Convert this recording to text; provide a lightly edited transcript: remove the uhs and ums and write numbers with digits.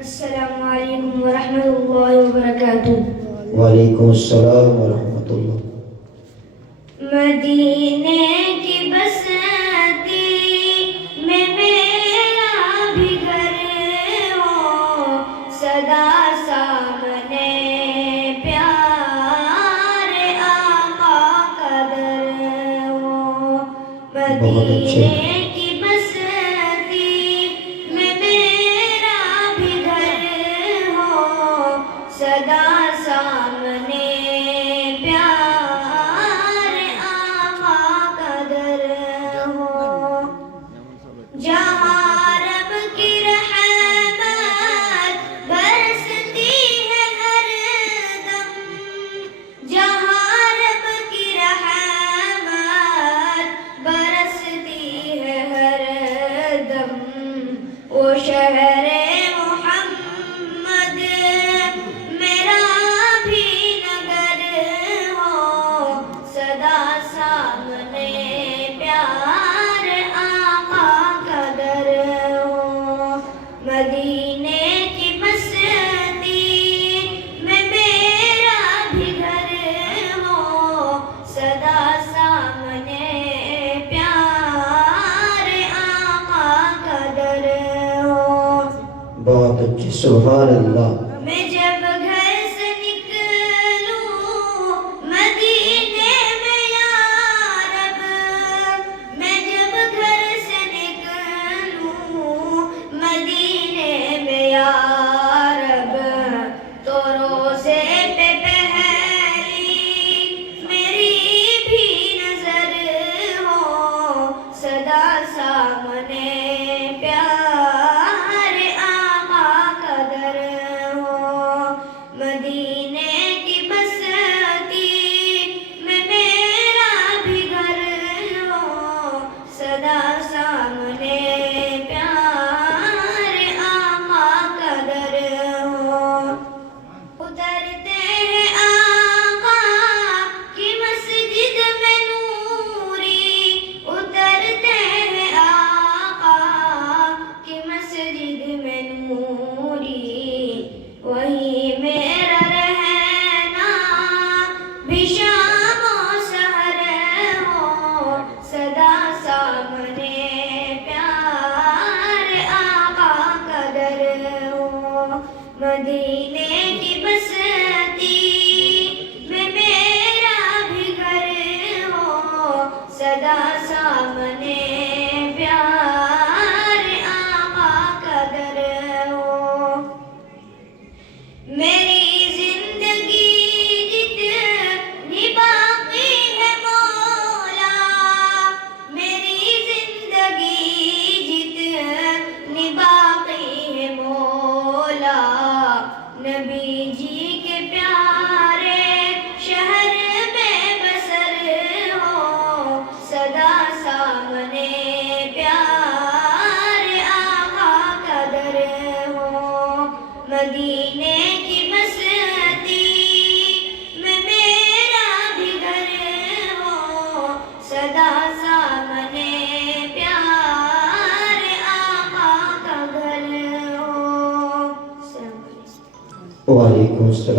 السلام علیکم ورحمۃ اللہ وبرکاتہ۔ وعلیکم السلام ورحمۃ اللہ۔ مدینے کی بستی میں میرا بھی گھر ہو، سدا سامنے پیارے آقا کا در ہو۔ مدینے کی بستی میں میرا بھی گھر ہو، سدا سامنے پیارے آقا کا در ہو۔ جہاں رب کی رحمت برستی ہے ہر دم، جہاں رب کی رحمت برستی ہے ہر دم، وہ شہر محمد میرا بھی نگر ہو، سدا سامنے پیار آقا کا در ہو۔ مدینے کی بستی میں میرا بھی گھر ہو، سدا سامنے پیار آقا کا در ہو۔ بہت اچھے، سبحان اللہ۔ میں جب گھر سے نکلوں مدینے میں یا رب، میں جب گھر سے نکلوں مدینے میں یا رب، تو روزے پہ پہلی میری بھی نظر ہو، سدا سامنے پیارے آقا کا در ہو۔ مدینے کی بستی میں میرا بھی گھر ہو، سدا سامنے پیارے آقا کا در ہو۔ اترتے ہیں آقا کی مسجد میں نوری، اترتے ہیں آقا کی مسجد میں نوری، وہی میرا رہنا بھی شام و سحر ہو، سدا سامنے پیارے آقا کا در ہو۔ مدینے کی بستی میں میرا بھی گھر ہو، سدا سامنے پیارے آقا کا در ہو۔ میری زندگی جتنی باقی ہے مولا، میری زندگی جتنی باقی ہے مولا، نبی جی کے پیارے شہر میں بسر ہو، سدا سامنے پیارے آقا کا در ہو۔ مدینے کی بستی میں میرا بھی گھر ہو، سدا سامنے پیارے آقا کا گھر ہو۔ وعلیکم السلام۔